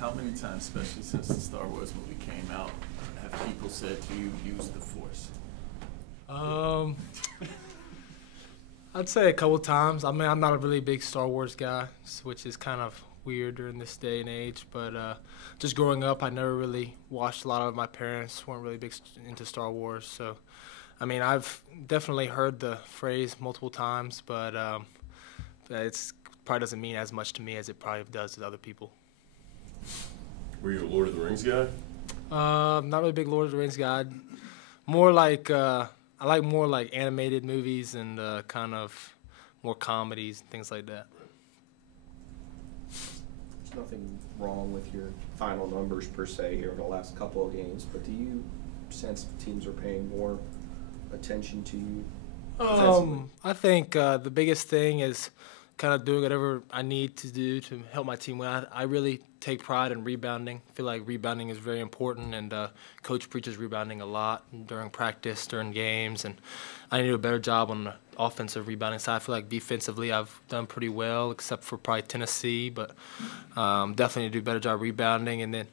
How many times, especially since the Star Wars movie came out, have people said to you, use the Force? I'd say a couple times. I mean, I'm not a really big Star Wars guy, which is kind of weird during this day and age. But just growing up, I never really watched a lot of my parents weren't really big into Star Wars. So, I mean, I've definitely heard the phrase multiple times, but it's probably doesn't mean as much to me as it probably does to other people. Were you a Lord of the Rings guy? Not really a big Lord of the Rings guy. More like I like more like animated movies and kind of more comedies and things like that. There's nothing wrong with your final numbers per se here in the last couple of games, but do you sense the teams are paying more attention to you? I think the biggest thing is kind of doing whatever I need to do to help my team win. I really take pride in rebounding. I feel like rebounding is very important, and Coach preaches rebounding a lot during practice, during games, and I need to do a better job on the offensive rebounding side. I feel like defensively I've done pretty well, except for probably Tennessee, but definitely need to do a better job rebounding. And then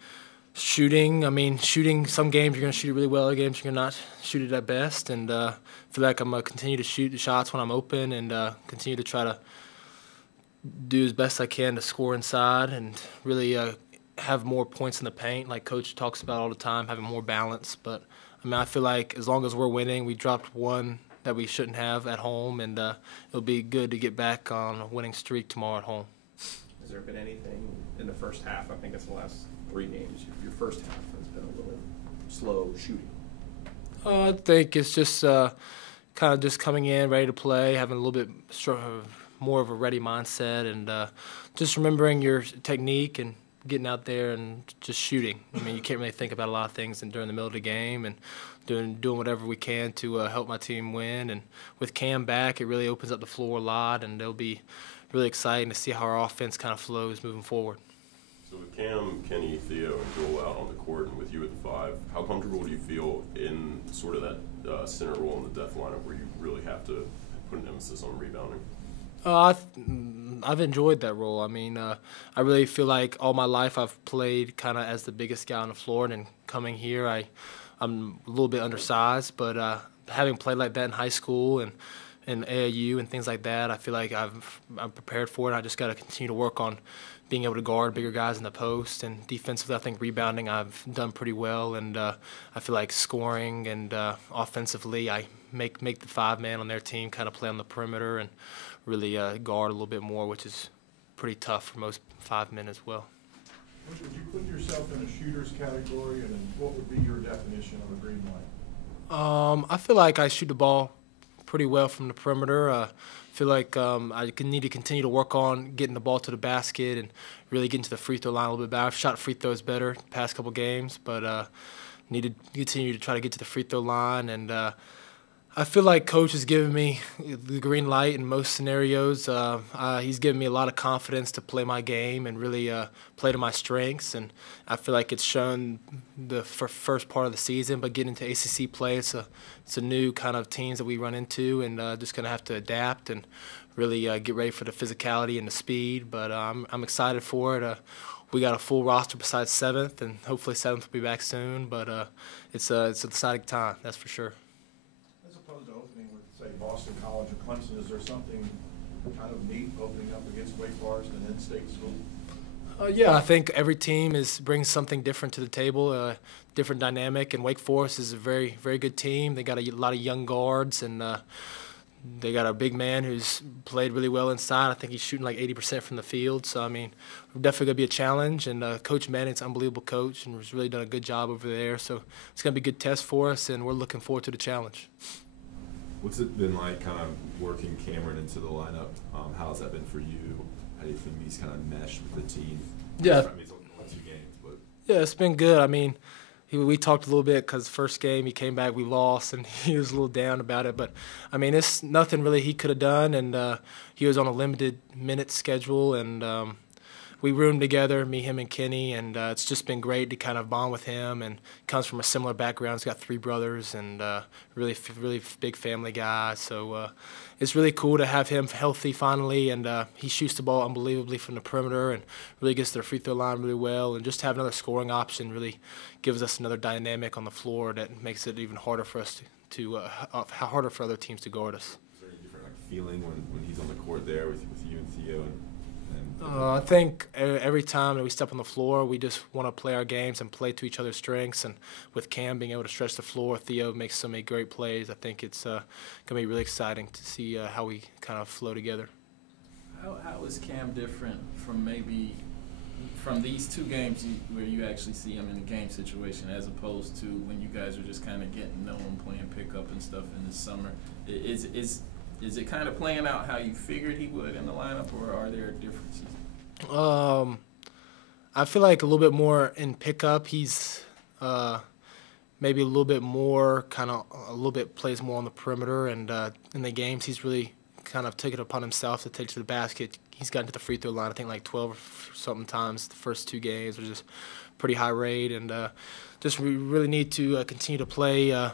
shooting, I mean, shooting, some games you're going to shoot it really well, other games you're going to not shoot it at best, and I feel like I'm going to continue to shoot the shots when I'm open and continue to try to do as best I can to score inside and really have more points in the paint, like Coach talks about all the time, having more balance. But, I mean, I feel like as long as we're winning, we dropped one that we shouldn't have at home, and it'll be good to get back on a winning streak tomorrow at home. Has there been anything in the first half? I think it's the last 3 games. Your first half has been a little slow shooting. I think it's just kind of just coming in, ready to play, having a little bit more of a ready mindset, and just remembering your technique and getting out there and just shooting. I mean, you can't really think about a lot of things during the middle of the game, and doing whatever we can to help my team win. And with Cam back, it really opens up the floor a lot, and it'll be really exciting to see how our offense kind of flows moving forward. So with Cam, Kenny, Theo, and Joel out on the court and with you at the 5, how comfortable do you feel in sort of that center role in the death lineup where you really have to put an emphasis on rebounding? I've enjoyed that role. I mean, I really feel like all my life I've played kind of as the biggest guy on the floor, and then coming here, I'm a little bit undersized, but having played like that in high school and in AAU and things like that, I feel like I'm prepared for it. I just got to continue to work on being able to guard bigger guys in the post, and defensively, I think rebounding I've done pretty well, and I feel like scoring and offensively, I make the 5-man on their team kind of play on the perimeter and really guard a little bit more, which is pretty tough for most 5 men as well. Would you put yourself in a shooter's category, and then what would be your definition of a green light? I feel like I shoot the ball pretty well from the perimeter. I feel like I need to continue to work on getting the ball to the basket and really getting to the free throw line a little bit better. I've shot free throws better the past couple games, but need to continue to try to get to the free throw line. And I feel like Coach has given me the green light in most scenarios. He's given me a lot of confidence to play my game and really play to my strengths. And I feel like it's shown the first part of the season. But getting into ACC play, it's a new kind of teams that we run into, and just going to have to adapt and really get ready for the physicality and the speed. But I'm excited for it. We got a full roster besides 7th, and hopefully 7th will be back soon. But it's an exciting time, that's for sure. As opposed to opening with, say, Boston College or Clemson, is there something kind of neat opening up against Wake Forest and in-state school? Yeah, I think every team brings something different to the table, different dynamic, and Wake Forest is a very, very good team. They got a lot of young guards, and they got a big man who's played really well inside. I think he's shooting like 80% from the field. So, I mean, we're definitely going to be a challenge. And Coach Manning's an unbelievable coach and has really done a good job over there. So it's going to be a good test for us, and we're looking forward to the challenge. What's it been like kind of working Cameron into the lineup? How has that been for you? How do you think he's kind of meshed with the team? Yeah. I mean, it's only 2 games, but. Yeah, it's been good. I mean, we talked a little bit because first game he came back, we lost, and he was a little down about it. But, I mean, it's nothing really he could have done, and he was on a limited minute schedule, and we roomed together, me, him, and Kenny, and it's just been great to kind of bond with him. And comes from a similar background. He's got 3 brothers, and really big family guy. So it's really cool to have him healthy finally, and he shoots the ball unbelievably from the perimeter and really gets to the free throw line really well. And just to have another scoring option really gives us another dynamic on the floor that makes it even harder for us harder for other teams to guard us. Is there any different feeling when he's on the court there with you and Theo? I think every time that we step on the floor, we just want to play our games and play to each other's strengths. And with Cam being able to stretch the floor, Theo makes so many great plays. I think it's going to be really exciting to see how we kind of flow together. How is Cam different from from these 2 games where you actually see him in a game situation as opposed to when you guys are just kind of getting to know him, playing pickup and stuff in the summer? Is it kind of playing out how you figured he would in the lineup, or are there differences? I feel like a little bit more in pickup. He's maybe a little bit more plays more on the perimeter, and in the games he's really kind of took it upon himself to take to the basket. He's gotten to the free throw line, I think, like 12 or something times the first 2 games, which is pretty high rate. And just we really need to continue to play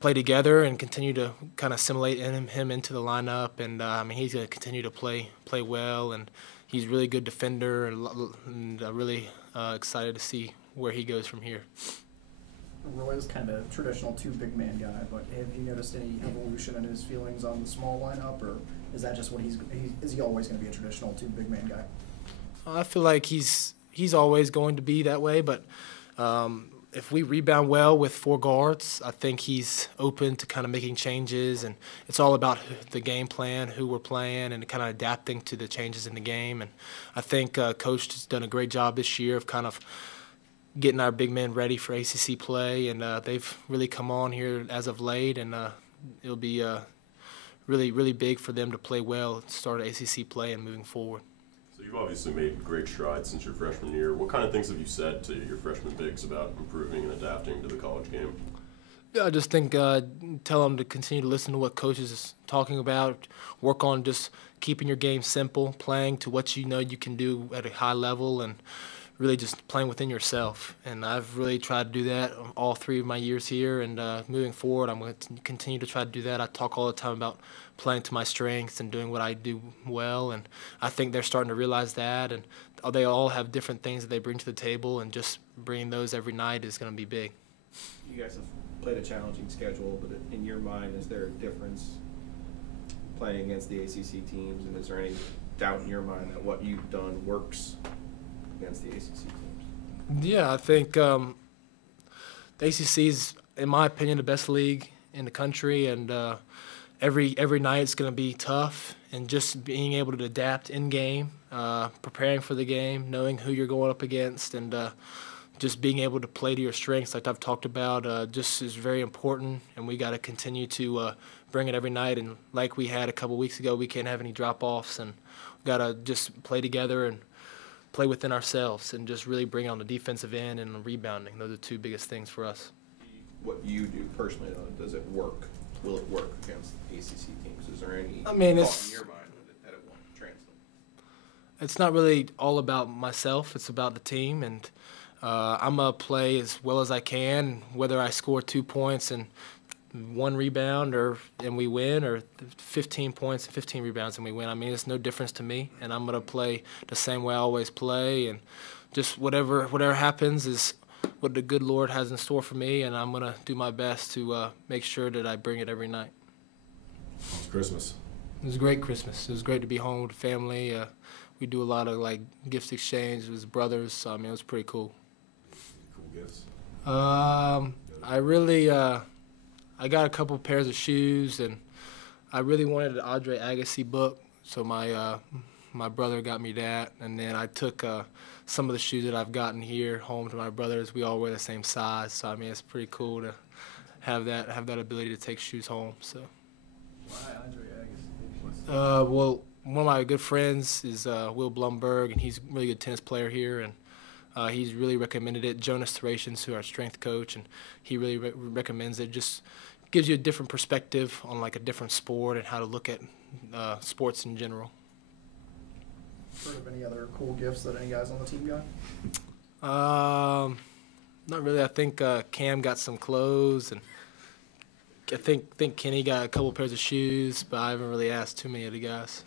together and continue to kind of assimilate him into the lineup. And I mean, he's going to continue to play well, and he's a really good defender, and really excited to see where he goes from here. Roy is kind of a traditional 2 big man guy, but have you noticed any evolution in his feelings on the small lineup, or is that just what is he always going to be a traditional 2 big man guy? I feel like he's always going to be that way, but if we rebound well with 4 guards, I think he's open to kind of making changes, and it's all about the game plan, who we're playing, and kind of adapting to the changes in the game. And I think Coach has done a great job this year of kind of getting our big men ready for ACC play, and they've really come on here as of late, and it'll be really big for them to play well, start ACC play, and moving forward. So you've obviously made great strides since your freshman year. What kind of things have you said to your freshman bigs about improving and adapting to the college game? Yeah, I just think tell them to continue to listen to what coaches is talking about, work on just keeping your game simple, playing to what you know you can do at a high level, and really just playing within yourself. And I've really tried to do that all 3 of my years here, and moving forward I'm going to continue to try to do that. I talk all the time about playing to my strengths and doing what I do well, and I think they're starting to realize that, and they all have different things that they bring to the table, and just bringing those every night is going to be big. You guys have played a challenging schedule, but in your mind, is there a difference playing against the ACC teams, and is there any doubt in your mind that what you've done works against the ACC teams? Yeah, I think the ACC is, in my opinion, the best league in the country, and every night it's going to be tough, and just being able to adapt in game, preparing for the game, knowing who you're going up against, and just being able to play to your strengths, like I've talked about, just is very important, and we got to continue to bring it every night. And like we had a couple weeks ago, we can't have any drop-offs, and we got to just play together and play within ourselves, and just really bring on the defensive end and rebounding. Those are the 2 biggest things for us. What you do personally, though, does it work? Will it work against ACC teams? Is there any I mean, thought in your mind that it won't translate? It's not really all about myself. It's about the team, and I'm going to play as well as I can, whether I score 2 points and 1 rebound and we win, or 15 points and 15 rebounds and we win. I mean, it's no difference to me, and I'm going to play the same way I always play, and just whatever happens is what the good Lord has in store for me, and I'm going to do my best to make sure that I bring it every night. It's Christmas. It was a great Christmas. It was great to be home with the family. We do a lot of gift exchange with brothers, so I mean, it was pretty cool. Cool gifts. I got a couple pairs of shoes, and I really wanted the Andre Agassi book, so my brother got me that, and then I took some of the shoes that I've gotten here home to my brothers. We all wear the same size, so I mean, it's pretty cool to have that ability to take shoes home. So. Why Andre Agassi? Well, one of my good friends is Will Blumberg, and he's a really good tennis player here, and he's really recommended it. Jonas Thracians, who's our strength coach, and he really recommends it. Just gives you a different perspective on a different sport and how to look at sports in general. Heard of any other cool gifts that any guys on the team got? Not really. I think Cam got some clothes, and I think Kenny got a couple pairs of shoes, but I haven't really asked too many of the guys.